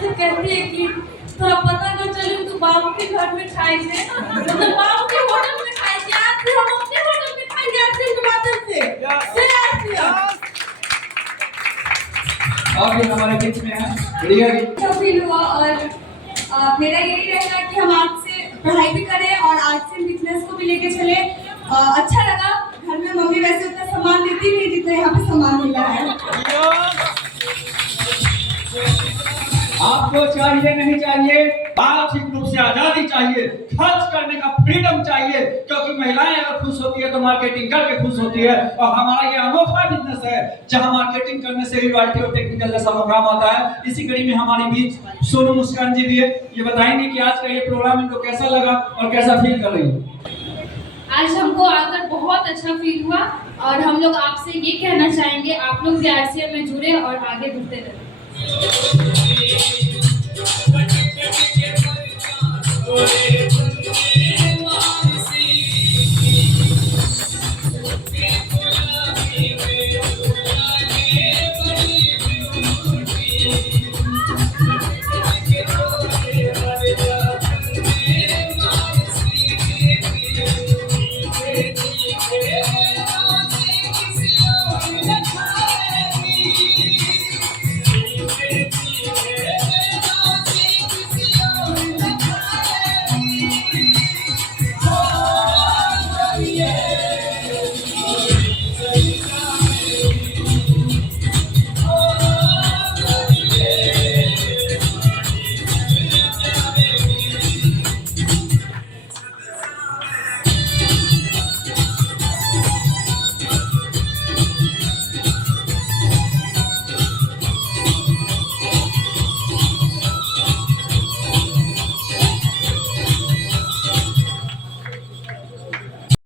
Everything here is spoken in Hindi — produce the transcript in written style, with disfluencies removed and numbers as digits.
से कहती है कि थोड़ा पता न चले तो बाबू के घर में खाई से मतलब बाबू के होटल में खाई से आज से हम अपने होटल में खाएंगे आज से टमाटर से आती है और भी हमारे बीच में है रिया जी। अच्छा फील हुआ और मेरा यही रहेगा कि हम आज से पढ़ाई भी करें और आज से बिजनेस को भी लेके चले। अच्छा लगा। घर में मम्मी वैसे उतना सामान देती नहीं जितना यहाँ पे सामान मिला है। आपको चाहिए नहीं चाहिए, आर्थिक रूप से आजादी चाहिए, खर्च करने का फ्रीडम चाहिए, क्योंकि महिलाएं अगर खुश होती है तो मार्केटिंग करके खुश होती है। और हमारा ये अनोखा बिजनेस है जहां मार्केटिंग करने से ही रॉयल्टी और टेक्निकल जैसा प्रोग्राम आता है। इसी कड़ी में हमारी बीच सोनू मुस्कान जी भी है, ये बताएंगे कि आज का ये प्रोग्राम इनको कैसा लगा और कैसा फील कर रही है। आज हमको आकर बहुत अच्छा फील हुआ और हम लोग आपसे ये कहना चाहेंगे आप लोग भी आरसीएम में जुड़े और आगे बढ़ते रहे।